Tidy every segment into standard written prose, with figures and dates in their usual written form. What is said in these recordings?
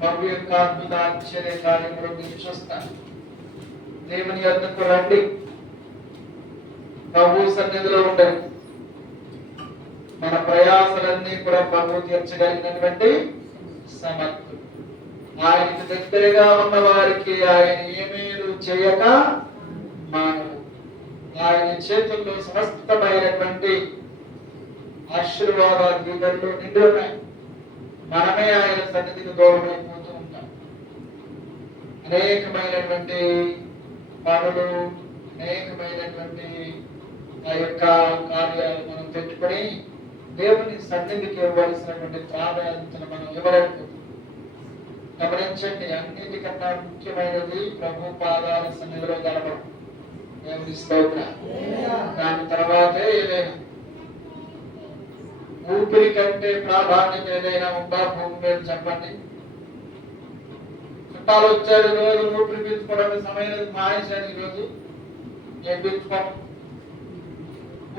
ప్రభు యొక్క అద్భుత ఆశ్చర్య కార్యములు మీరు చూస్తారు. దేవుని యొద్దకు రండి, ప్రభు సన్నిధిలో ఉండండి. మన ప్రయాసలన్నీ కూడా ప్రభు తీర్చగలిగినటువంటి సమర్థుడు. ఆయనకు దగ్గరగా ఉన్న వారికి ఆయన ఏమేలు చేయక మానవు. ఆయన చేతుల్లో సమస్తమైనటువంటి ఆశీర్వాదాలు దీవెనలు నిండి ఉన్నాయి. మనమే ఆయన సన్నిధికి దూరమైపోతూ ఉంటాం. అనేకమైనటువంటి పనులు, అనేకమైనటువంటి ఆ యొక్క కార్యాలు మనం పెట్టుకొని దేవుని సన్నిధికి ఇవ్వవలసినటువంటి ప్రాధాన్యతను మనం ఇవ్వలేకపోతున్నాం. గమనించండి, అన్నిటికన్నా ముఖ్యమైనది ప్రభు పాదాల సన్నిధిలో గడపడం. దేవుని స్తోత్రం. దాని తర్వాతే ఏదైనా. ఊపిరి కంటే ప్రాధాన్యత ఏదైనా ఉందా భూమి మీద చెప్పండి. చుట్టాలు వచ్చారు, రోజు ఊపిరి పీల్చుకోవడానికి సమయం లేదు, మానేశాను ఈరోజు ఏం పీల్చుకోను,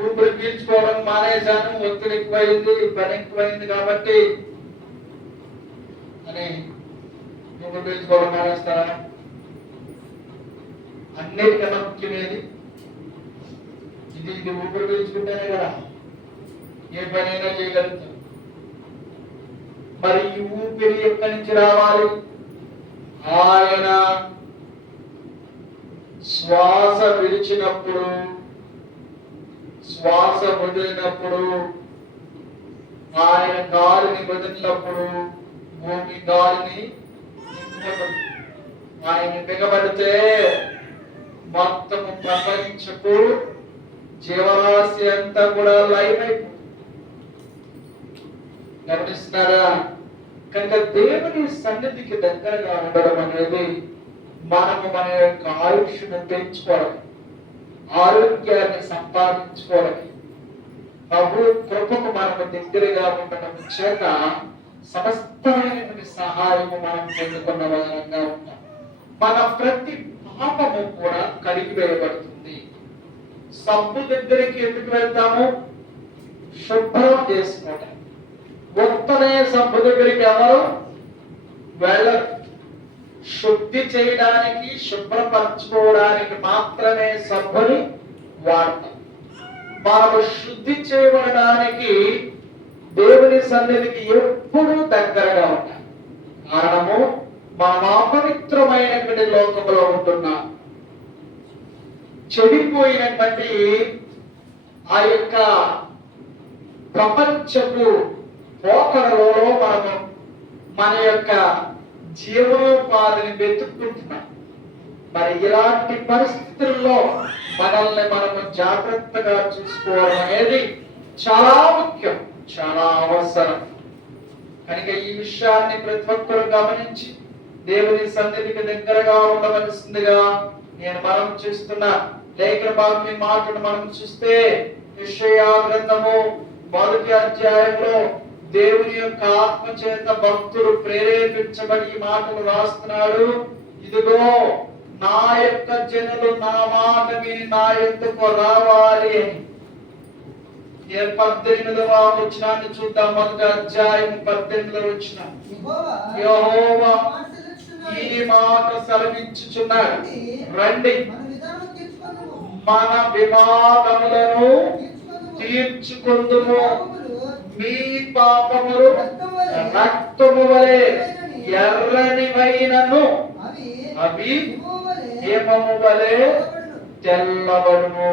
ఊపిరి పీల్చుకోవడం మానేశాను, ఒత్తిడి ఎక్కువైంది, పని ఎక్కువైంది కాబట్టి అని ఊపిరి పీల్చుకోవడం మానేస్తారా? అన్నిటికన్నా ముఖ్యమేది ఇది ఊపిరి పీల్చుకుంటేనే కదా ఏ పనైనా చేయగలుగుతాం. మరి ఈ ఊపిరి ఎక్కడి నుంచి రావాలి? ఆయన శ్వాస విడిచినప్పుడు, శ్వాస వదిలినప్పుడు, ఆయన గాలిని వదిలినప్పుడు భూమి గాలిని ఆయన బిగబడితే మొత్తము ప్రపంచపు జీవరాశి అంతా కూడా లైవ్ అయిపోతుంది. గమనిస్తున్నారా? కనుక దేవుని సన్నిధికి దగ్గరగా ఉండడం అనేది మనము మన యొక్క ఆయుష్ను పెంచుకోవడం, ఆరోగ్యాన్ని సంపాదించుకోవడం, ప్రభు కృపకు మనము దగ్గరగా ఉండడం చేత సమస్తమైనటువంటి సహాయము మనం పొందుకున్న వారంగా ఉంటాం. మన ప్రతి పాపము కూడా కడిగి వేయబడుతుంది. సబ్బు దగ్గరికి ఎందుకు వెళ్తాము? శుభ్రం చేసుకోవడం. ఉత్తనే సబ్బు దగ్గరికి ఎవరు వెళ్ళరు. శుద్ధి చేయడానికి, శుభ్రపరచుకోవడానికి మాత్రమే సబ్బుని వాడతాం. మనము శుద్ధి చేయబడడానికి దేవుని సన్నిధికి ఎప్పుడూ దగ్గరగా ఉంటాం. కారణము మనం అపవిత్రమైనటువంటి లోకంలో ఉంటున్నాం. చెడిపోయినటువంటి ఆ యొక్క ప్రపంచపు పోకడలో మనము మన యొక్క జీవనోపాధిని వెతుక్కుంటున్నాం. మరి ఇలాంటి పరిస్థితుల్లో మనల్ని మనము జాగ్రత్తగా చూసుకోవడం అనేది చాలా ముఖ్యం, చాలా అవసరం. కనుక ఈ విషయాన్ని ప్రతి ఒక్కరు గమనించి దేవుని సన్నిధికి దగ్గరగా ఉండవలసిందిగా నేను మనం చూస్తున్న లేఖన భాగం మాటను మనం చూస్తే యెషయా గ్రంథము 1వ అధ్యాయంలో దేవుని యొక్క ఆత్మ చేత భక్తుడు ప్రేరేపించబడి ఈ మాటలు రాస్తున్నాడు. ఇదిగో నా యొక్క జనులు నా మాట విని నా యొద్దకు రావాలి. 18వ వచనాన్ని చూద్దాం. 1వ అధ్యాయం 18వ వచనం. యెహోవా ఈ మాట సెలవిచ్చుచున్నాడు, రండి మన వివాదములను తీర్చుకొందుము. మీ పాపములు రక్తము వలె ఎర్రనివైనను అవి హిమము వలె తెల్లబడును.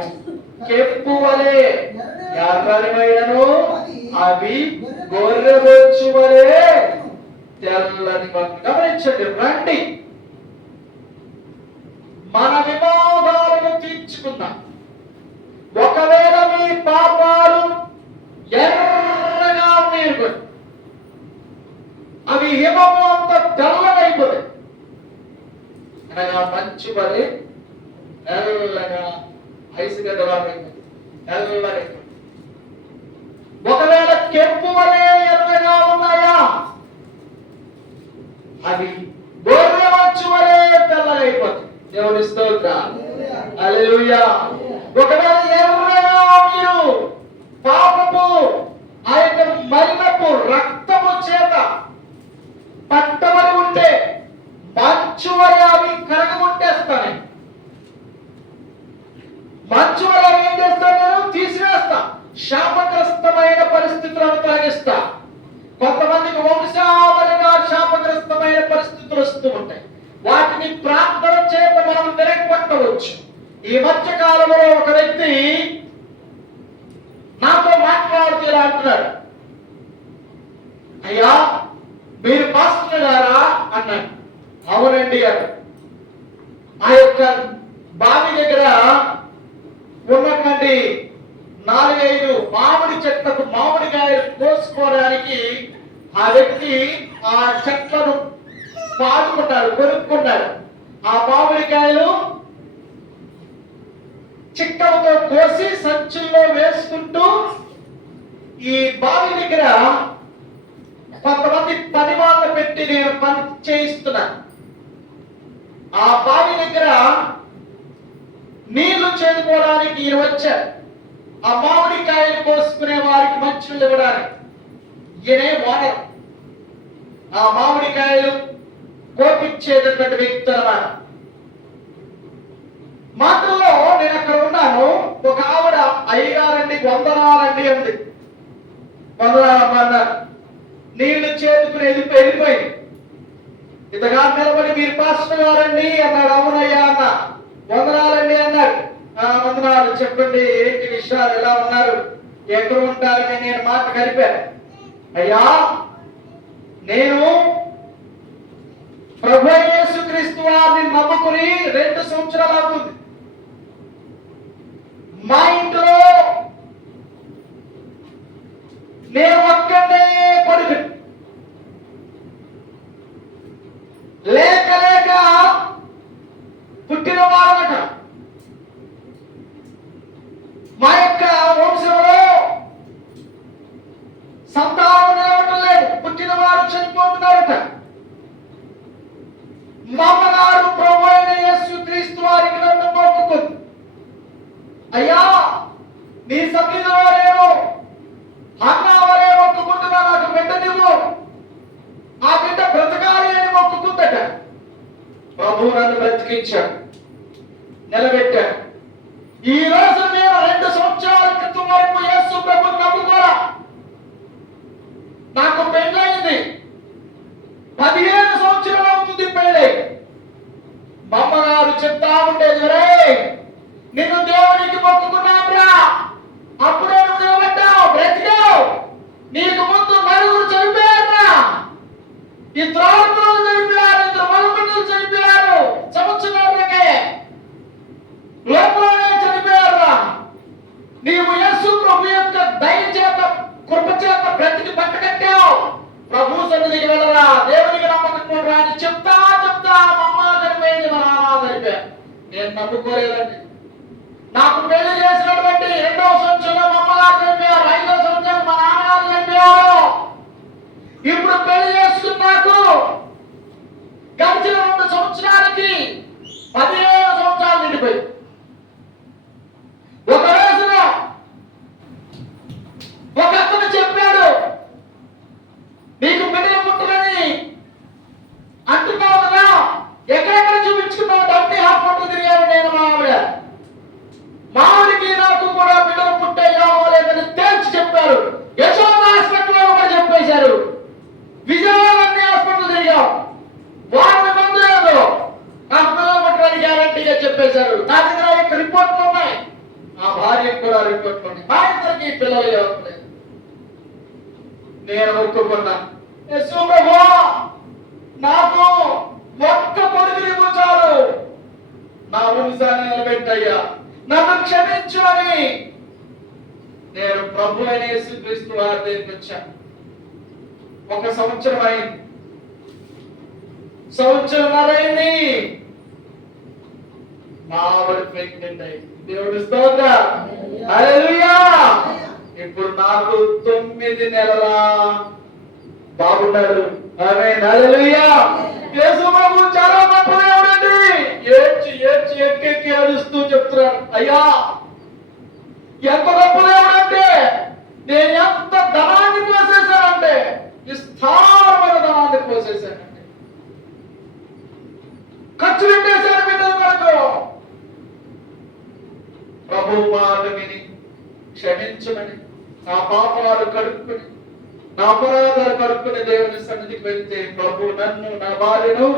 కెంపు వలె ఎర్రనివైనను అవి గొర్రెబొచ్చు వలె తెల్లని. గమనించండి, రండి మన వివాదాలను తీర్చుకుందాం. ఒకవేళ మీ పాపాలు ఎర్రగా ఉన్నాయి, అవి హిమము అంత తెల్లగైపోతాయి. అనగా మంచు పడి తెల్లగా ఐసుగడ్డలాగైపోతుంది, తెల్లగైపోతుంది. ఒకవేళ కెంపు వలె ఎర్రగా ఉన్నాయా, అవి గొర్రె మంచు వలె తెల్లగైపోతుంది. దేవుని స్తోత్రం, హల్లెలూయా. ఒకవేళ ఎర్రగా మీరు పాపము ఆ యొక్క మలినపు రక్తము చేత పట్టబడి ఉంటే మీరు పాస్టర్ గారా అన్నాడు. అవునండి అన్నాడు. ఆ యొక్క బావి దగ్గర ఉన్నటువంటి 4-5 మామిడి చెట్లకు మామిడికాయలు కోసుకోవడానికి ఆ వ్యక్తి ఆ చెట్లను పాడుకున్నాడు, కొనుక్కున్నాడు. ఆ మామిడికాయలు చిక్కలతో కోసి సంచుల్లో వేసుకుంటూ ఈ బావి దగ్గర కొంతమంది పని వాళ్ళు పెట్టి నేను పని చేయిస్తున్నాను. ఆ బావి దగ్గర నీళ్లు చేదుకోవడానికి ఈయన వచ్చారు. ఆ మామిడికాయలు కోసుకునే వారికి మంచులు ఇవ్వడానికి ఈయనే ఓనర్. ఆ మామిడికాయలు కోపించేటటువంటి వ్యక్తి అన్నమాట. మాటల్లో నేను అక్కడ ఉన్నాను. ఒక ఆవిడ అయ్యగారండి వందనాలండి అంది. వందనాలన్నారు. నీళ్లు చేతుకుని వెళ్ళిపోయింది. ఇంతగా నిలబడి మీరు పాస్టర్ గారండి అన్నాడు. అవునయ్యా అన్న. వందనాలండి అన్నాడు. వందనాలు, చెప్పండి ఏంటి విషయాలు, ఎలా ఉన్నారు, ఎక్కడ ఉంటారని నేను మాట కలిపాను. అయ్యా, నేను ప్రభు యేసుక్రీస్తు వారిని నమ్ముకుని 2 సంవత్సరాలు అవుతుంది. మా ఇంట్లో నేను ఒక్కడే కొడుకు, లేక లేక పుట్టిన వారనట. మా యొక్క వంశంలో సంతానం నిలవటం లేదు, పుట్టిన వారు చనిపోతున్నారట. మా అమ్మగారు ప్రభు అయిన యేసుక్రీస్తు వారికి నన్ను మొక్కుకుంది. అయ్యా, నీ సభ్యుల వారేమో అన్నా వారే మొక్కుకుంటున్నా, నాకు బిడ్డ నువ్వు, ఆ బిడ్డ బ్రతకాలి అని మొక్కుకుందట. ప్రభు నన్ను బ్రతికించాడు, నిలబెట్టాడు. ఈ రోజు నేను 2 సంవత్సరాల క్రితం వరకు యేసు ప్రభువుని నమ్ముకోరా. నాకు పెళ్ళయింది, 15 సంవత్సరాలు అవుతుంది పెళ్ళై. మా అమ్మగారు చెప్తా ఉండేది, రే నిన్ను దేవునికి మొక్కుకున్నారా, అప్పుడే నువ్వు నిలబడ్డావు, బ్రతికావు. నీకు ముందు 9 చనిపోయారా, 2 ఆడపిల్లలు చనిపోయారు, 2 మగపిల్లలు చనిపోయారు. సంవత్సరాలకే లోపలనే చనిపోయారా. నీవు యేసు ప్రభు యొక్క దయ చేత, కృప చేత బ్రతికి పట్టకట్టావు. ప్రభు సన్నిధికి వెళ్ళరా, దేవునికి నమ్మకం రా అని చెప్తా మా అమ్మ చనిపోయింది, మా నాన్న చనిపోయారు. నేను నమ్ముకోలేదండి. నాకు పెళ్లి చేసినటువంటి 2వ సంవత్సరంలో మా అమ్మగారు చనిపోయారు, 5వ సంవత్సరం మా నాన్నగారు చనిపోయారు. ఇప్పుడు పెళ్లి చేసుకున్నాకు గడిచిన 2 సంవత్సరాలకి 15 సంవత్సరాలు నిండిపోయి. ఒక రోజున ఒక అతను చెప్పాడు, నీకు బిడ్డలు పుట్టరని అంటున్నావు కదా, ఎక్కడెక్కడ చూపించుకున్నావు, అన్ని హాస్పిటల్ తిరిగాను నేను. మావిడికి నాకు కూడా బిడ్డలు పుట్టాయో లేదని తేల్చి చెప్పారు. యశోద హాస్పిటల్లో కూడా చెప్పేశారు. విజయవాడ అన్ని హాస్పిటల్ తిరిగాం, వారిని మందు లేదు, నాకు పిల్లలు పుట్టడానికి గ్యారంటీగా చెప్పేశారు. నా దగ్గర యొక్క రిపోర్ట్లు ఉన్నాయి, ఆ భార్యకు కూడా రిపోర్ట్లు ఉన్నాయి. మా ఇద్దరికి పిల్లలు ఎవరు. నేను ఒప్పుకున్నా, యేసు ప్రభువా నాకు ఒక్క కొడుకుని చాలు, నా వంశాన్ని నిలబెట్టయ్యా, నన్ను క్షమించు అని నేను ప్రభు అయిన యేసుక్రీస్తు వారి దగ్గరికి వచ్చాను. 1 సంవత్సరం అయింది, సంవత్సరంన్నర అయింది. మా ఆవిడ ప్రెగ్నెంట్ అయింది. దేవుడి స్తోత్రం, హల్లెలూయా. ఇప్పుడు నాకు 9 నెలల బాగున్నాడు. ఆమేన్, హల్లెలూయా. యేసు ప్రభు చాలా గొప్పవాడండి. ఏడ్చి ఏడ్చి ఎక్కెక్కి ఏడుస్తూ చెప్తున్నాడు, అయ్యా ఎంత గొప్పవాడంటే నేను ఎంత ధనాన్ని పోసేశానంటే, విస్తారమైన ధనాన్ని పోసేశానండి, ఖర్చు పెట్టేశాను బిడ్డల కొరకు. ప్రభు మాట విని క్షమించమని, నా పాపాలు కడుక్కుని, నా అపరాధాలు కడుక్కుని దేవుని సన్నిధికి వెళ్తే ప్రభు నన్ను, నా భార్యను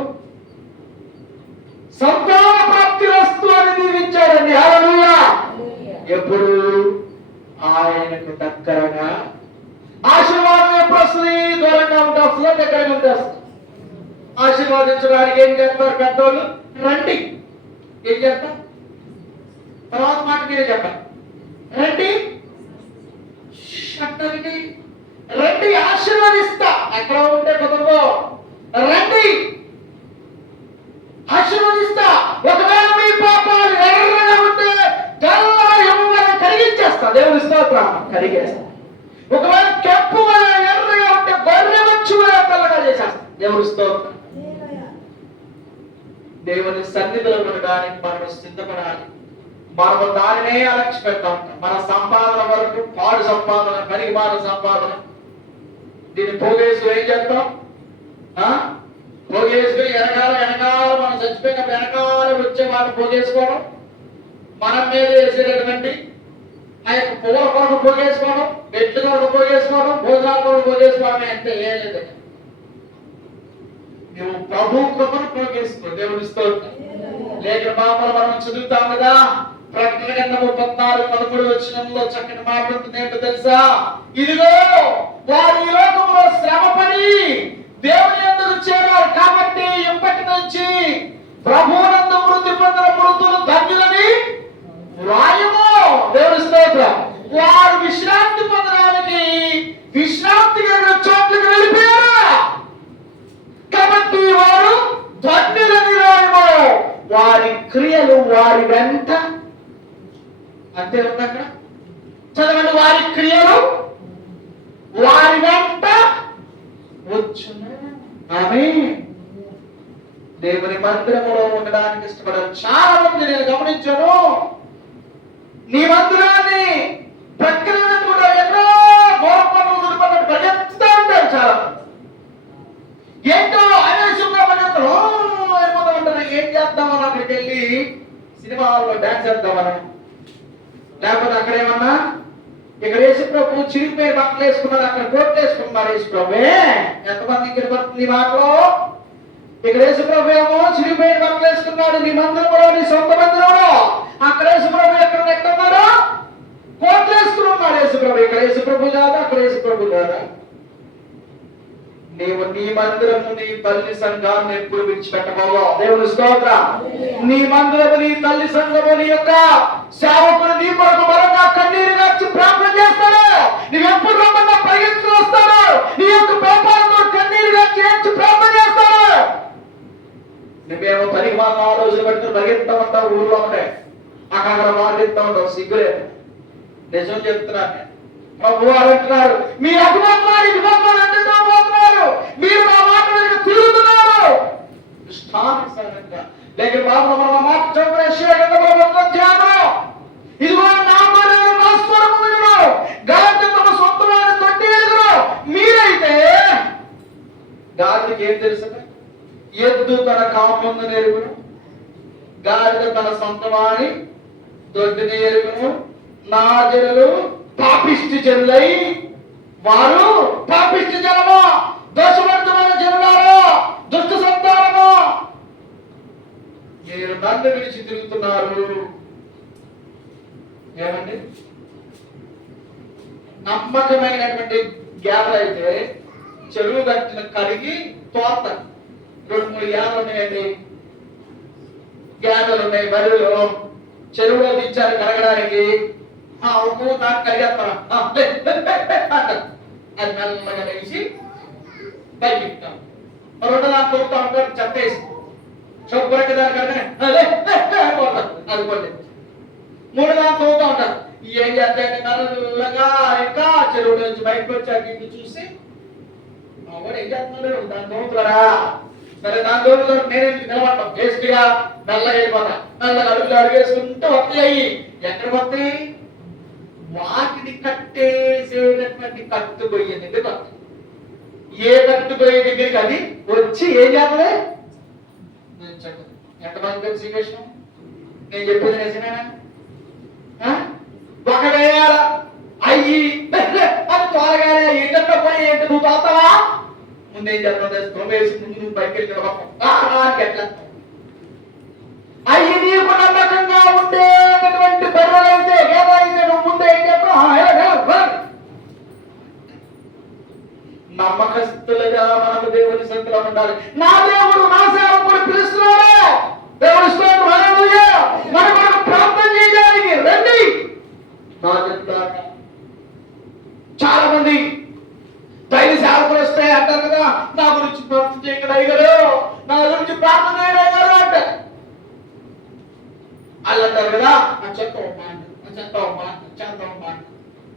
సంతాన ప్రాప్తి వస్తు అని దీవించాడండి. హల్లెలూయా. ఎప్పుడు ఆయనకు దగ్గరగా, ఆశీర్వాదం ఎప్పుడు వస్తుంది? దూరంగా ఉంటే వస్తుందా, దగ్గరగా ఉంటే వస్తుంది? ఆశీర్వాదించడానికి ఏం చేస్తారు పెద్దోళ్ళు? రండి. ఏం చేస్తారు? తర్వాత మాట మీరే చెప్పండి. రండి అంటారండి. రండి ఆశీర్వదిస్తా. ఎక్కడ ఉంటే కుటుంబం రండి ఆశీర్వదిస్తా. ఒకవేళ మీ పాపాలు ఎర్రగా ఉంటే తెల్ల కరిగించేస్తా. దేవుని స్తోత్రం. కరిగేస్తా. ఒకవేళ కెప్పుగా ఎర్రగా ఉంటే గొర్రె వచ్చుగా తెల్లగా చేసేస్తా. దేవుని స్తోత్రం. దేవుని సన్నిధిలో ఉండడానికి మనం సిద్ధపడాలి. మనము దానినే అలక్ష్య పెడతాం. మన సంపాదన వరకు పాడు సంపాదన, పనికిమాల సంపాదన, దీన్ని పోగేసి ఏం చేస్తాం? పోగేసుకుని వెనకాల మనం చచ్చిపోయినప్పుడు వెనకాల వచ్చే వాళ్ళు పోగేసుకోవడం, మనం మీద వేసేటటువంటి ఆ యొక్క పూల కొరకు పోగేసుకోవడం, బెడ్లు కొరకు పోగేసుకోవడం, భోజనాల కొరకు పోగేసుకోవడం అంటే ఏం లేదు. నువ్వు ప్రభు కృపను పోగేసుకో. దేవుని స్తోత్రం. లేక మామూలు మనం చదువుతాం కదా, ప్రకటన గ్రంథము 14:13 వచనంలో చక్కటి మాట ఉంటుంది. ఏంటో తెలుసా? ఇదిగో వారు ఈ లోకంలో శ్రమపడి దేవుని యందు చేరారు కాబట్టి ఇప్పటి నుంచి ప్రభువునందు మృతి పొందిన మృతులు ధన్యులని వ్రాయము. దేవుని స్తోత్రం. వారు విశ్రాంతి పొందడానికి విశ్రాంతి కలిగిన చోట్లకి వెళ్ళిపోయారు కాబట్టి వారు ధన్యులని రాయము. వారి క్రియలు వారి వెంట, అంతే ఉంది అక్కడ. చదవండి. వారి క్రియలు వారి వెంట వచ్చును. ఆమేన్. దేవుని మందిరములో ఉండడానికి ఇష్టపడారు చాలా మంది. నేను గమనించాను, నీ మందిరాన్ని ప్రక్కన కూడా ఎన్నో ఘోర పనులు దుర్పనులు పరిగెత్తుతూ ఉంటారు చాలా మంది. ఏంటో అనేకంగా పరిగెత్తలు అయిపోతూ ఉంటారు. ఏం చేద్దామని అక్కడికి వెళ్ళి సినిమా హాల్లో డాన్స్ చేద్దామని, లేకపోతే అక్కడ ఏమన్నా ఇక్కడ యేసుప్రభు చిరిగిపోయి బట్టలు వేసుకున్నారు, అక్కడ కోట్లు వేసుకున్నారు. యేసుప్రభే ఎంతమంది ఇక్కడ పడుతుంది ఈ మాటలో? ఇక్కడ యేసుప్రభు ఏమో చిరిగిపోయిన బట్టలు వేసుకున్నాడు నీ మందిరంలో, నీ సొంత మందిరంలో. అక్కడ యేసుప్రభు ఎక్కడున్నాడు? కోట్లు వేసుకుని ఉన్నాడు యేసుప్రభు. ఇక్కడ యేసుప్రభు కాదా, అక్కడ యేసుప్రభు కాదా? నీవు నీ మందిరము, నీ తల్లి సంఘాన్ని ఎప్పుడు విడిచిపెట్టబోవో. దేవుని స్తోత్రం. నీ మందిరము, నీ తల్లి సంఘము, నీ యొక్క సేవకులు నీ కొరకు బలంగా కన్నీరు గార్చి ప్రార్థన చేస్తాడు. నీవు ఎప్పుడు రమ్మన్నా పరిగెత్తుకు వస్తాడు. నీ యొక్క పాపాలతో కన్నీరు గార్చి ప్రార్థన చేస్తాడు. నువ్వేమో పనికి మాత్రం ఆలోచన పెట్టుకుని పరిగెత్తా ఉంటావు. ఊర్లో ఉంటాయి అక్కడ మాట్లాడుతూ ఉంటావు. సిగ్గులేదు. నిజం చెప్తున్నాను. ప్రభు వారు అంటున్నారు, మీ అభిమానులు అన్నితో పోతున్నారు, మీరు నా మాట మీద తిరుగుతున్నారు. ఇష్టానుసారంగా లేక బాబు మన మాట చెప్పిన ఇదిగో నా మరియు నా స్వరమును గాలి తమ సొంతమైన తొట్టి ఎదురు. మీరైతే గాలికి ఏం తెలుసు? ఎద్దు తన కామందు ఎరుగును, గాలితో తన సొంతమాని దొడ్డిని ఎరుగును. నా జనులు పాపిష్టి జనులై, వారు పాపిష్టి జనము, దోషవర్తమైన జనులారు, దుష్ట సంతానము, మీరు నన్ను విడిచి తిరుగుతున్నారు. ఏమండి? నమ్మకమైనటువంటి గేదెలు అయితే చెరువు గట్టిన కడిగి తోస్తారు. 2-3 గేదెలు ఉన్నాయండి. గేదెలు ఉన్నాయి బరువులు. చెరువులో దించారు కడగడానికి. ఒక్కో దాన్ని కడిగేస్తారా అంటారు. అది మెల్లగా వేసి బయట ఇస్తాం. రెండో దాన్ని తోడుతూ ఉంటారు చెప్పేసి చొప్పురకి దాని కడగనే అది కొన్ని. మూడు దాన్ని తోడుతూ ఉంటారు. ఏం చేస్తాయంటే మెల్లగా ఇంకా చెరువు నుంచి బయటకు వచ్చాక ఇంటి చూసి కూడా ఏం చేస్తున్నాడు దాని తోడుతారా. సరే దాని తోడు నేను నిలబడతాం టేస్ట్గా మెల్లగా వెళ్ళిపోతా. మెల్లగా అడుగులు అడిగేసుకుంటూ వస్తాయి. ఎక్కడ వస్తాయి? వాటిని కట్టేసేటటువంటి కట్టుబోయే దగ్గర వస్తాయి. ఏ కట్టుబోయే దగ్గరికి అది వచ్చి ఏం చేయాలి? ఎంతమంది తెలుసు ఈ విషయం? నేను చెప్పేది నిజమేనా? ఒకవేళ అయ్యి అది త్వరగానే ఏంటంటే పోయి ఏంటి నువ్వు తోతావా? ముందేం చేస్తావు? తొమ్మేసి ముందు నువ్వు బయటకి వెళ్ళి ఎట్లా అయ్యి నీకు నమ్మకంగా ఉండేటటువంటి బర్రెలైతే ఏదైతే నువ్వు ముందే ఏం చెప్తావు? నమ్మకస్తులుగా మనము దేవుని సన్నిధిలో ఉండాలి. నా దేవుడు నా సేవకుడు పిలుస్తున్నాడు. దేవుని స్తోత్రం, హల్లెలూయా. మన కొరకు ప్రార్థన చేయడానికి రండి నా చెప్తాను. చాలా మంది దైవ సేవకులు వస్తే అంటారు కదా, నా గురించి ప్రార్థన చేయగల అయ్యారు, నా గురించి ప్రార్థన చేయడం అయ్యారు అంటే వాళ్ళు అంటారు కదా, చెప్తావు మాట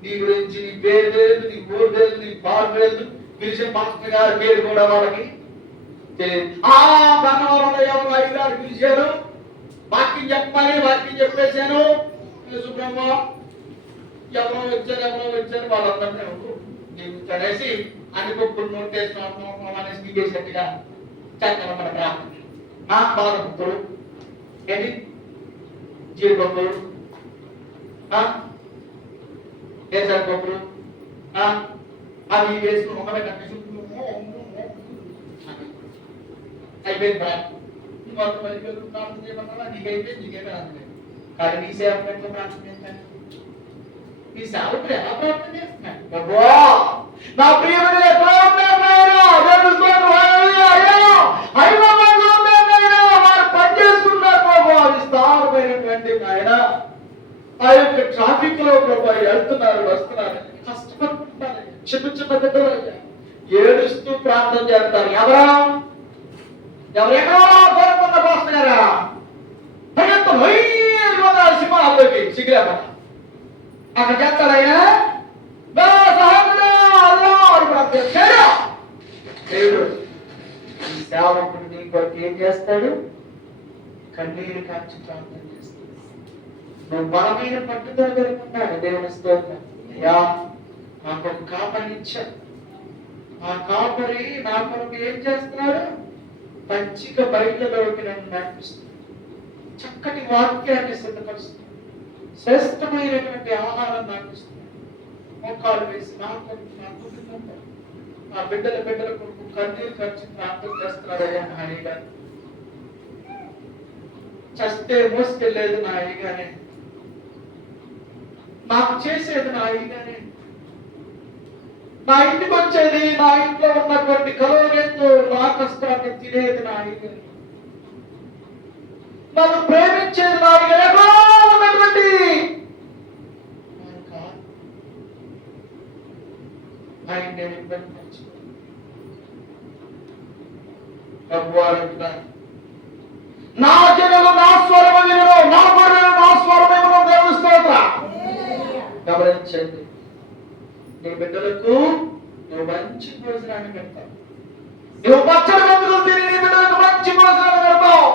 నీ గురించి నీ పేరు లేదు, నీ ఊరు లేదు, నీ బారు లేదు, పిలిచిన మాస్టర్ గారి పేరు కూడా వాళ్ళకి తెలియదు. గన్నవరంలో ఎవరు అయ్యగారు పిలిచారు, వాక్యం చెప్పమని వాక్యం చెప్పేశాను, శుభ్రమ్మ ఎవరో వచ్చారు వాళ్ళందరినీ అనేసి అన్ని పప్పులు నోటేస్తున్నాం అనేసి దిగేసినట్టుగా చేస్తామన్నమాట ప్రార్థన. బాధపడుతులు ఏంటి జీడిపప్పులు, కేసరిపప్పులు అవి వేసుకుని ఒక అయిపోయింది ప్రార్థన చేయమన్నా నీకైతే కానీ నీ సేవకులు ప్రార్థన చేస్తాను. ఈ సేవకులు ఎలా ప్రార్థన చేస్తున్నాడు? నా ప్రియమైన వారు పనిచేసుకున్నారు ప్రభు. విస్తారమైనటువంటి ఆయన ఆ యొక్క ట్రాఫిక్ లో ప్రభు వెళ్తున్నారు వస్తున్నారు, కష్టపడుతున్నారు. చిన్న చిన్న బిడ్డలు ఏడుస్తూ ప్రార్థన చేస్తారు. ఎవరెక్కడో కోరుకున్న పాస్టర్ గారా సింహాల్లోకి సిగ్గులేక అక్కడ చేస్తాడు ఆయన. దేవుడు ఈ సేవకుడు నీ కొరకు ఏం చేస్తాడు? కన్నీరు కాచి ప్రార్థన చేస్తాడు. నువ్వు బలమైన పట్టుదల కలుగుతున్నాడు. దేవుని స్తోత్రం. అయ్యా నాకు ఒక కాపరిని ఇచ్చాడు. ఆ కాపరి నా కొరకు ఏం చేస్తున్నాడు? పచ్చిక బయటలోకి నన్ను నడిపిస్తున్నాడు. చక్కటి వాక్యాన్ని సిద్ధపరుస్తున్నాడు. శ్రేష్టమైనటువంటి ఆహారం నాకు ఇస్తున్నాడు. మోకాలు వేసి నా కొరకు నా కుటుంబం ఆ బిడ్డల కొరకు కన్నీరు ఖర్చు ప్రార్థన చేస్తున్నాడు. అయ్యా నా అయ్యగా చస్తే మోసుకెళ్ళేది నా అయ్యగానే, నాకు చేసేది నా అయ్యగానే, నా ఇంటికి వచ్చేది, నా ఇంట్లో ఉన్నటువంటి కలవరేంతో నా కష్టాన్ని తినేది నా అయ్యగానే, నన్ను ప్రేమించేది నా అయ్యగానే ఉన్నటువంటి ఆయన నేను ఇబ్బంది పరచుకోను. నా జనులు నా స్వరము వినును, నా గొర్రెలు నా స్వరము వినును. దేవుని స్తోత్రం. గమనించండి, నీ బిడ్డలకు నువ్వు మంచి భోజనాన్ని పెడతావు. నువ్వు పచ్చడి మెంతులు తిని నీ బిడ్డలకు మంచి భోజనాన్ని పెడతావు.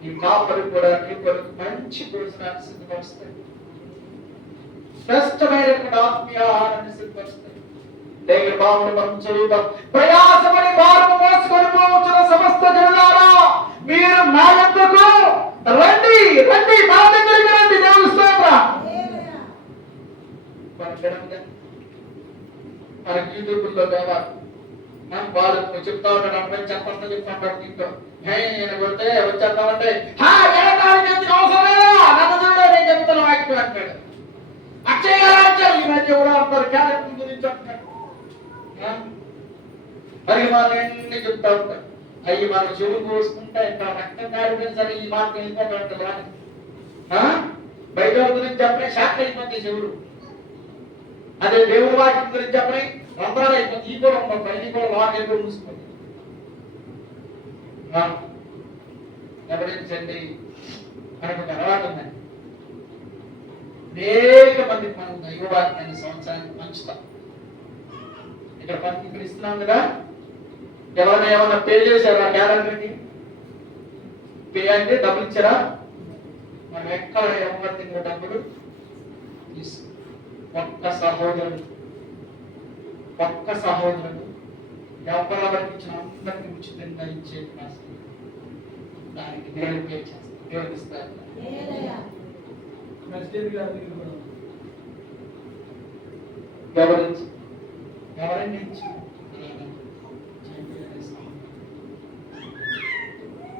నీ కాపరి కూడా నీ కొరకు మంచి భోజనాన్ని సిద్ధపరుస్తాయి. శ్రేష్టమైనటువంటి ఆత్మీయ ఆహారాన్ని సిద్ధపరుస్తాయి. దేవుని బాగుండి మనం చదువుతాం. ప్రయాసపడి భారము మోసుకొని పోవచ్చున్న సమస్త జనులారా మీరు నా యొద్దకు రండి, రండి నా దగ్గరికి రండి. దేవుని స్తోత్రం. మనకి యూట్యూబ్లో కావాలి. వాళ్ళు చెప్తా ఉంటాడు, అబ్బాయి చెప్పండి చెప్తాడు. దీంట్లో నేను కొడితే వచ్చేద్దామంటే అవసరం లేదా నన్ను చూడ నేను చెప్తాను వాక్యం అంటాడు. అక్షయ రాజ్యాలు ఈ మధ్య కూడా అంటారు క్యారెక్టర్ గురించి అంటారు. మరి వాళ్ళన్నీ చెప్తా ఉంటారు. అవి మన చెవులు కోసుకుంటే ఇంకా రక్తం కాడిపోయిన సరే ఈ మాట వెళ్ళిపోతాడు. బయట గురించి చెప్పని షాక్ అయిపోతాయి చెవులు. అదే దేవుడి వాక్యం గురించి చెప్పని రంధ్రాలు అయిపోతుంది. ఈ కూడా ఉండవు, బయట కూడా లాగ్ అయిపోయి మూసుకుంది. గమనించండి, మనకు ఒక అలవాటు ఉందండి. అనేక మందికి మనం దైవవాక్యాన్ని సంవత్సరానికి పంచుతాం. ఇక్కడ ఇస్తున్నాం కదా, ఎవరైనా ఏమన్నా పే చేశారా? క్యాలెండర్కి పే అంటే డబ్బులు ఇచ్చారా? మనం ఎక్కడ ఎవరు తిన్న డబ్బులు ఒక్క సహోదరుడు ఎవరికి ఇచ్చిన అందరికి ఉచితంగా ఇచ్చే దానికి దేవుడు పే చేస్తారు. దేవుడు ఇస్తారు. ఎవరైనా ఇచ్చి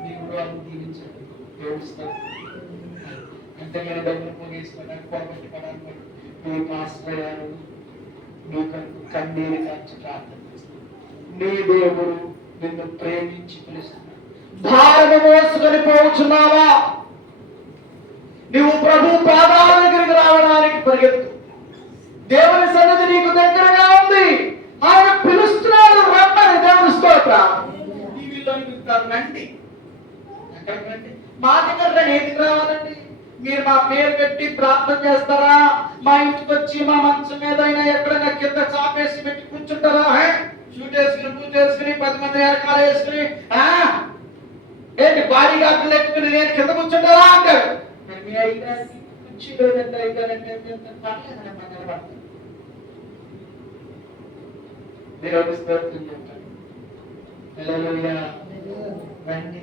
దేవుడు వాళ్ళని దీవించాడు. దేవుడు ఇస్తారు. అంతేగాని డబ్బులు పోగేసుకోవడానికి పోగొట్టుకోవడానికి నువ్వు పాస్టర్ అయ్యారు, నీకు కన్నీరు కాచి ప్రార్థన చేస్తాను. నీ దేవుడు నిన్ను ప్రేమించి పిలుస్తున్నాడు. భారము మోసుకొని పోవచ్చున్నావా? నువ్వు ప్రభు పాదాల దగ్గరికి రావడానికి పరిగెత్తు. దేవుని సన్నిధి నీకు దగ్గరగా ఉంది. ఆయన పిలుస్తున్నాడు, రమ్మని. దేవుని స్తోత్రం. టీవీలో రండి, ఎక్కడికి రండి? మా దగ్గర ఎందుకు రావాలండి? మీరు మా పేరు పెట్టి ప్రార్థన చేస్తారా? మా ఇంటికి వచ్చి మా మంచం మీద అయినా ఎక్కడైనా కింద చాపేసి పెట్టి కూర్చుంటారా? షూట్ వేసుకుని పూజ వేసుకుని 10 మంది వెనకాల వేసుకుని ఏంటి బాడీ గార్డులు ఎక్కుకుని నేను కింద కూర్చుంటారా అంటారు. మీ అయ్యారికి కుర్చీలో ఎంత అయ్యారంటే రండి.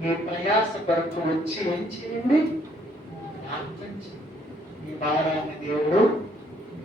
మీ ప్రయాస కొరకు వచ్చి ఏం చేయండి? ఈ భారాన్ని దేవుడు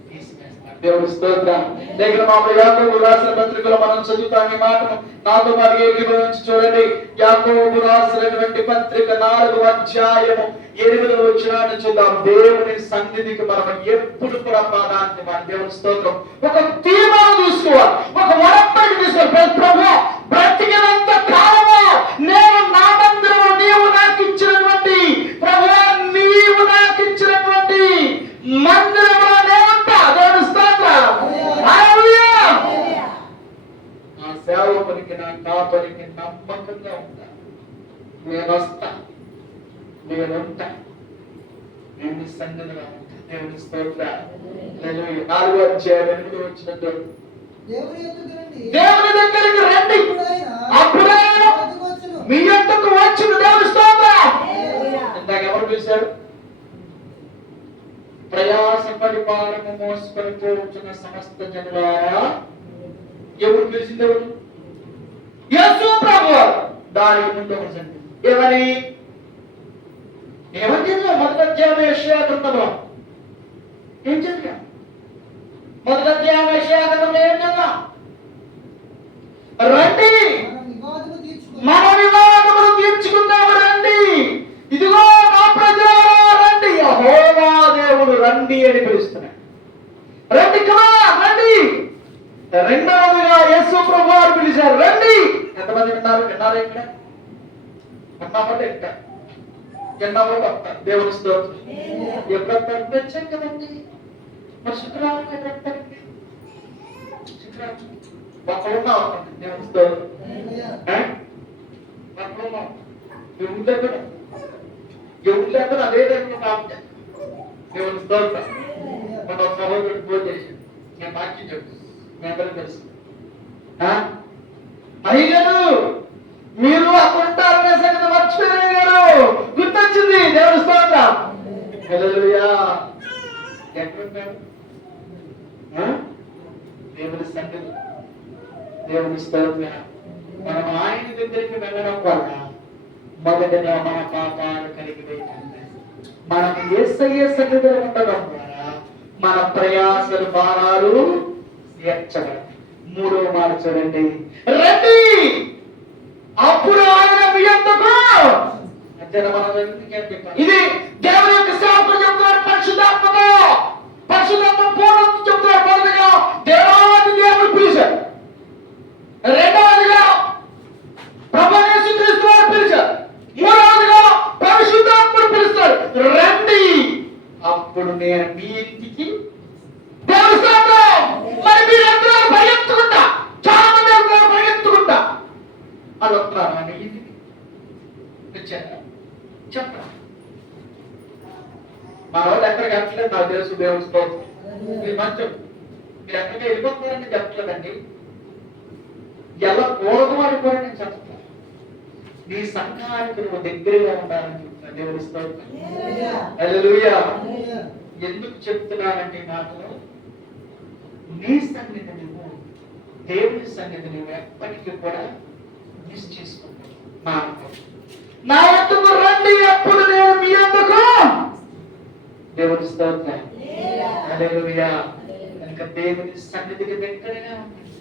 తీసివేస్తాడు. దేవుడు స్తోత్రం. దగ్గర మా యాకోబు రాసిన పత్రికలో మనం చదువుతాం ఈ మాటను. నాతో మరి ఏకీభవించి చూడండి. యాకోబు రాసినటువంటి పత్రిక 4వ అధ్యాయము 8వ వచనాన్ని చూద్దాం. దేవుని సన్నిధికి మనం ఎప్పుడు కూడా పాదాన్ని మన దేవుని స్తోత్రం ఒక తీర్మానం తీసుకోవాలి, ఒక వరపడి తీసుకోవాలి. ప్రభు బ్రతికినంత కాలము నేను నా మందిరము నీవు నాకు ఇచ్చినటువంటి ప్రభు నీవు నాకు ఇచ్చినటువంటి మందిరములో నేనుంటా. దేవుని స్తోత్రం. హల్లెలూయా. నా సేవకునికి నా కాపరికి నమ్మకంగా ఉంటా. నేను వస్తా, నేనుంటా, నేను సన్నిధిగా ఉంటా. దేవుని స్తోత్రం. హల్లెలూయా. 4వ అధ్యాయం 8వ వచనంలో దేవుని దగ్గరికి రండి, అప్పుడే మీ యొద్దకు వచ్చును. దేవుని స్తోత్రం. ఇందాక ఎవరు పిలిచారు? ప్రయాసపడి భారము మోసుకొని పోవచ్చున్న సమస్త జనులారా. ఎవరు పిలిచింది? ఎవరు? యేసు ప్రభువు. దానికి ముందు ఒకటి సంగతి ఏమని చదివా? మొదటి అధ్యాయం యెషయా గ్రంథంలో ఏం చదివా? మొదటి అధ్యాయం యెషయా గ్రంథంలో ఏం చదివా? రండి, మన వివాదములు తీర్చుకుందాము. రండి, ఇదిగో నా ప్రజలారా రండి. యెహోవా దేవుడు రండి అని పిలుస్తున్నాడు. రండి, కమా రండి. రెండవదిగా యేసు ప్రభువు పిలిచారు, రండి. ఎంతమంది విన్నారు? విన్నారా? ఇక్కడ అన్నామంటే ఇక్కడ ఎన్నామంటే వస్తారు. దేవుని స్తోత్రం. ఎప్పుడొస్తారు? వచ్చాం కదండి. మరి శుక్రవారం ఎప్పుడొస్తారండి? శుక్రవారం ఒక్కడున్నా అవుతుంది. దేవుని స్తోత్రం. ఒక్కడున్నాం. ఎవరు లేకుండా అదే టైంలో కాకుండా దేవుని స్తోత్రం. మన సహోదరుడు ఫోన్ చేశాడు. నేను వాక్యం చెప్తాను, మీ అందరికీ తెలుసు. అయ్యారు మీరు అప్పుడుంటారనే సంగతి మర్చిపోయారు. గుర్తొచ్చింది. దేవుని స్తోత్రం. హల్లెలూయా. ఎక్కడుంటారు? దేవుని సన్నిధి. దేవుని స్తోత్రం. మనం ఆయన దగ్గరికి వెళ్ళడం వల్ల మొదటగా మన పాపాలు కరిగిపోయింది. మనం యేసయ్య సన్నిధిలో ఉండడం ద్వారా మన ప్రయాసలు భారాలు తీర్చబడతాయి. 3వ మాట చూడండి, రండి అప్పుడు ఆయన మీ యొద్దకు. ఇది దేవుని యొక్క సేవకులు చెప్తారు. పరిశుద్ధాత్మతో పరిశుద్ధాత్మ పూర్ణత చెప్తారు. మొదటిగా దేవాది దేవుడు పిలిచారు. రెండవదిగా ప్రభువు యేసుక్రీస్తు వారు పిలిచారు. మూడవదిగా పరిశుద్ధాత్ముడు పిలుస్తాడు. రండి అప్పుడు నేను మీ ఇంటికి. దేవుని స్తోత్రం. మరి మీరందరూ పరిగెత్తుకుంటా, చాలా మంది అందరూ పరిగెత్తుకుంటా అది వస్తున్నారు అని ఇంటికి వచ్చారా? చెప్పరా? మన వాళ్ళు ఎక్కడికి వెళ్ళట్లేదు నాకు తెలుసు. దేవుని స్తోత్రం. మీరు మంచి మీరు ఎక్కడికి వెళ్ళిపోతున్నారని చెప్పట్లేదండి. వెళ్ళకూడదు అని కూడా నేను చెప్తాను. నీ సంఘానికి నువ్వు దగ్గరగా ఉండాలని చెప్తాను. దేవుని స్తోత్రం. హల్లెలూయా. ఎందుకు చెప్తున్నానంటే మాటలు నీ సన్నిధి నువ్వు దేవుని సన్నిధి నువ్వు ఎప్పటికీ కూడా మిస్ చేసుకుంటావు. నా యొద్దకు రండి అప్పుడు నేను మీ యొద్దకు. దేవుని స్తోత్రం. హల్లెలూయా. కనుక దేవుని సన్నిధికి దగ్గరగా ఉండాలి.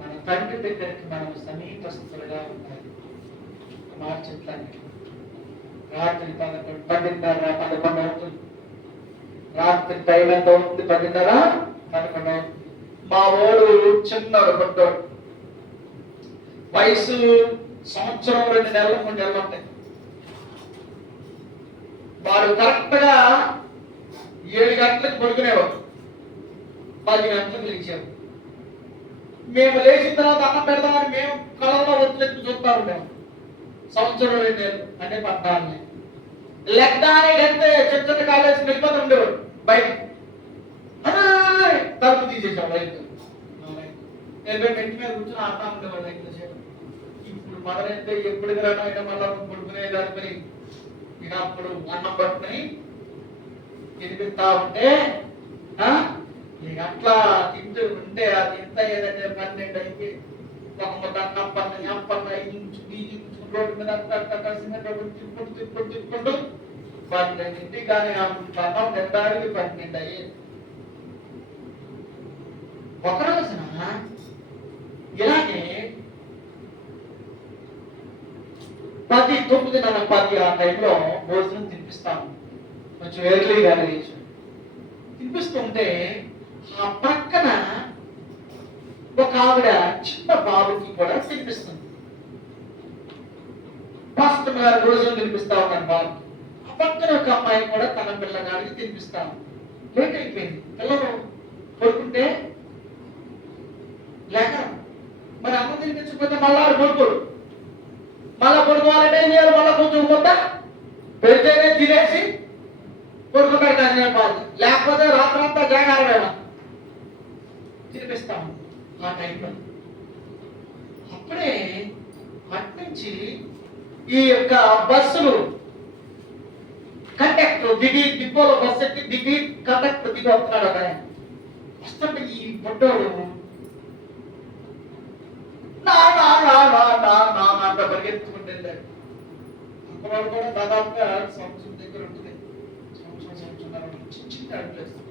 మన తండ్రి దగ్గరికి మనం సమీపస్తులుగా ఉండాలి. మార్చట్లని రాత్రి 11, 10:30, 11 అవుతుంది. రాత్రి టైం ఎంత అవుతుంది? 10:30, 11 అవుతుంది. మా వాడు చిన్నాడు పడ్డాడు, వయసు సంవత్సరం 2 నెలలు 3 నెలలు ఉంటాయి. వాడు కరెక్ట్ గా 7 గంటలకు పడుకునేవాడు, 10 గంటలకు లేచాడు. మేము లేచిన తర్వాత అన్నం పెడదామని మేము కళలో వచ్చి చూస్తా ఉంటాము. సంవత్సరం 2 నెలలు అంటే 14 లెక్కదానే వెళ్తే చిన్న కాలేసి వెళ్ళిపోతూ ఉండేవాడు. బయట తలుపు తీసేసాడు, రైతు ఇంటి మీద కూర్చొని ఆడుతూ ఉండేవాడు ఎంతసేపు. ఇప్పుడు మొదలైతే ఎప్పటికి రావడం అయినా మళ్ళీ పడుకునేదాని పని. ఇక అప్పుడు అన్నం పట్టుకుని తినిపిస్తా ఉంటే ఇక అట్లా తింటూ ఉంటే అది ఎంత ఏదంటే 12 అయితే ఒక ముద్ద అప్పన్న రోడ్డు మీద తిప్పుకుంటూ 12 కానీ అన్నం తినడానికి 12 అయ్యేది. ఒక రోజున ఇలాగే 10, 9:30, 10 ఆ టైంలో భోజనం తినిపిస్తాము. కొంచెం ఎర్లీగా లేచి తినిపిస్తుంటే ఆ పక్కన ఒక ఆవిడ చిన్న బాబుకి కూడా తినిపిస్తుంది. పాస్టర్ గారు భోజనం తినిపిస్తా ఉన్నాను బాబు. ఆ పక్కన ఒక అమ్మాయి కూడా తన పిల్లగాడికి తినిపిస్తాను. లేట్ అయిపోయింది, పిల్లలు పడుకుంటే లేక మరి అమ్మ తినిపించకపోతే మళ్ళా పడుకోడు. మళ్ళా పడుకోవాలంటే ఏం చేయాలి? మళ్ళా కొంచెం ముద్ద పెడితేనే తినేసి పడుకుంటాడు కానీ బాధ, లేకపోతే రాత్రంతా జాగారమేమో తినిపిస్తాము. ఆ టైంలో అప్పుడే అట్నుంచి ఈ యొక్క బస్సులు కండక్టర్ దిగి డిపోలో బస్సు ఎక్కి దిగి కండక్టర్ దిగి వస్తున్నాడు. ఒక ఆయన వస్తుంటే ఈ బొడ్డోడు అంత పరిగెత్తుకుంటూ వెళ్ళాడు. అప్పుడు కూడా దాదాపుగా సంవత్సరం దగ్గర ఉంటుంది, సంవత్సరం చిన్న అడ్లేస్తాడు.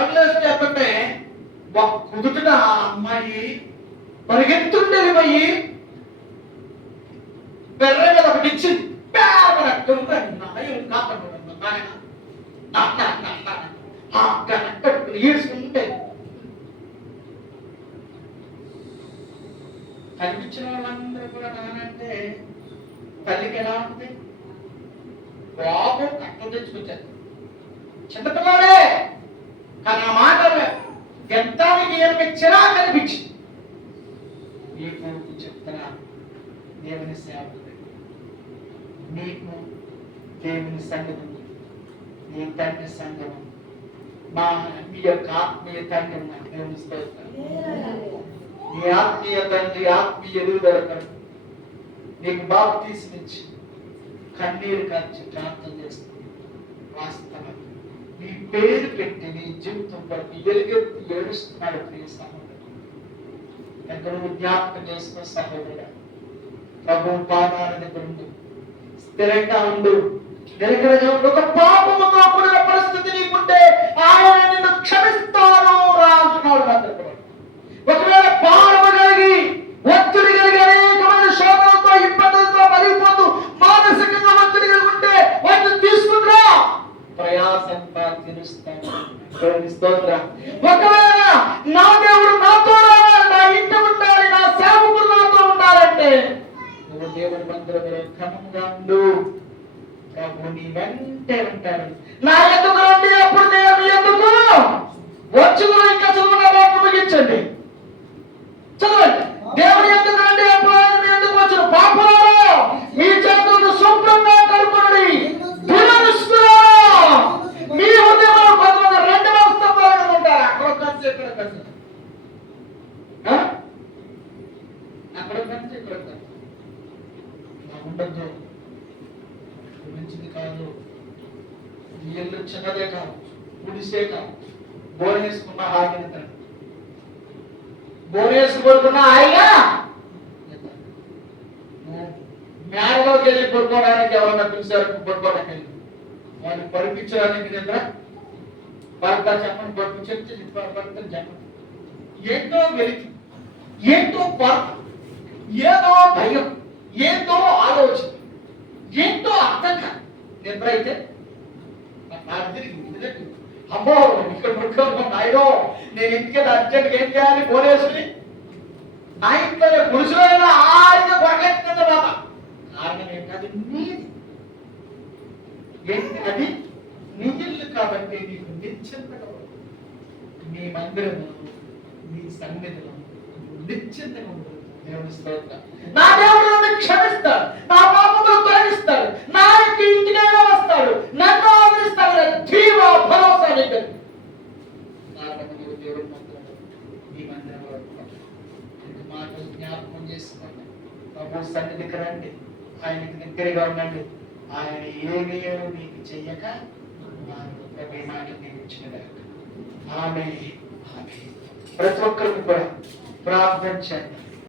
అడ్లేస్తే కుదుట ఆ అమ్మాయి పరిగెత్తుండేది పోయి బెర్ర మీద ఒకటి ఇచ్చింది. ఈడ్చుకుంటే కనిపించిన వాళ్ళందరూ కూడా నానంటే తల్లికి ఎలా ఉంది? బాబు కట్టలు తెచ్చుకొచ్చారు, చిన్నపిల్లాడే కానీ ఆ మాట ఎంత ఏమిచ్చినా కనిపించింది. నీకు చెప్తున్నా, దేవుని సేవకుడు, నీకు దేవుని సంగతి, నీ తండ్రి సంగం, మీ యొక్క ఆత్మీయ తండ్రి దేవుని స్తోత్రం. నీ ఆత్మీయ తండ్రి ఆత్మీయ ఎదుగుదల నీకు బాప్తీసం ఇచ్చి కన్నీరు కార్చి ప్రార్థన చేస్తుంది. వాస్తవం నీ పేరు పెట్టి నీ జీవితం పట్టి ఎలుగెత్తి ఏడుస్తున్నాడు. ప్రియ సహోదరు, ఎక్కడ జ్ఞాపకం చేసుకున్న సహోదరుడు, ప్రభు పాదాల దగ్గర ఉండు, స్థిరంగా ఉండు, నిలకడగా ఉండు. ఒక పాపముతో కూడిన పరిస్థితి నీకుంటే ఆయన నిన్ను క్షమిస్తాను రా అంటున్నాడు. మాత్రం ఒకవేళ పాపము కలిగి ఒత్తిడి కలిగి అనేక మంది శోధనలతో ఇబ్బందులతో కలిగిపోతూ మానసికంగా ఒత్తిడి కలిగి ఉంటే వాటిని తీసుకుంటా ప్రయాసంతా తీరుస్తాను. ఒకవేళ నా దేవుడు నాతో రావాలి, నా ఇంటి ఉండాలి, నా సేవకుడు నాతో ఉండాలంటే నువ్వు దేవుడి మందిరంలో క్రమంగా ఉండు. ప్రభు నీ వెంటే ఉంటాడు. నా ఎందుకు రండి, అప్పుడు నేను ఎందుకు వచ్చు. ఇంకా చదువుగా మాటలు ముగించండి, చదవండి. దేవుడు ఎందుకు రండి, అప్పుడు ఆయన ఎందుకు వచ్చారు? పాపంలో మీ చేతులను శుభ్రంగా కడుక్కోండి. మీ హృదయంలో కొంతమంది 2 స్తంభాలుగా ఉంటారు. అక్కడ కలిసి ఇక్కడ కలిసి, అక్కడ కలిసి ఇక్కడ కలిసి ఉండద్దు. మంచిది కాదు. ఇల్లు చిన్నదే కాదు, గుడిసే కాదు, బోనేసుకున్న హాయిగా నిద్రండి, బోనేసుకుంటున్న హాయిగా మేడలోకి వెళ్ళి పడుకోవడానికి ఎవరన్నా పిలిచారు, పడుకోవడానికి వెళ్ళి వాళ్ళు పరిపించడానికి నిద్ర భర్త చెప్పండి, పడుకు చెప్తే భర్త చెప్పండి. ఏంటో వెలికి, ఏంటో కొరత, ఏదో భయం, ఏంటో ఆలోచన, ఏంటో అర్థం కాదు. నిద్ర అయితే నాకు తిరిగి అమ్మో ఇక్కడ పడుకోను నాయనో, నేను ఇంటికి అర్జెంట్గా ఏం చేయాలి? పోలేసుని నా ఇంట్లో గుడిసెలైనా ఆయన గొడవెత్తిన తర్వాత కారణం ఏంటది? నీది. ఏంటి అది? నీ ఇల్లు కాబట్టి నీకు నిశ్చింతగా నీ మందిరము, నీ సన్నిధిలో నిశ్చింతగా ఉంటుంది. దేవుని స్తోత్రం. నా దేవుడు నన్ను క్షమిస్తాడు, నా పాపములు తొలగిస్తాడు, నా యొక్క ఇంటికైనా వస్తాడు, నన్ను ఆదరిస్తాడు. జీవ భరోసా దగ్గర కారణము దేవుడు మాత్రం ఈ మందిరంలో మాటలు జ్ఞాపకం చేసుకోండి. ప్రభు సన్నిధికి రండి, ఆయనకి దగ్గరగా ఉండండి. ఆయన ఏమీ మీకు చెయ్యక ప్రభు మాట దీవించినదాకా. ఆమె ప్రతి ఒక్కరికి కూడా ప్రార్థన చేయండి.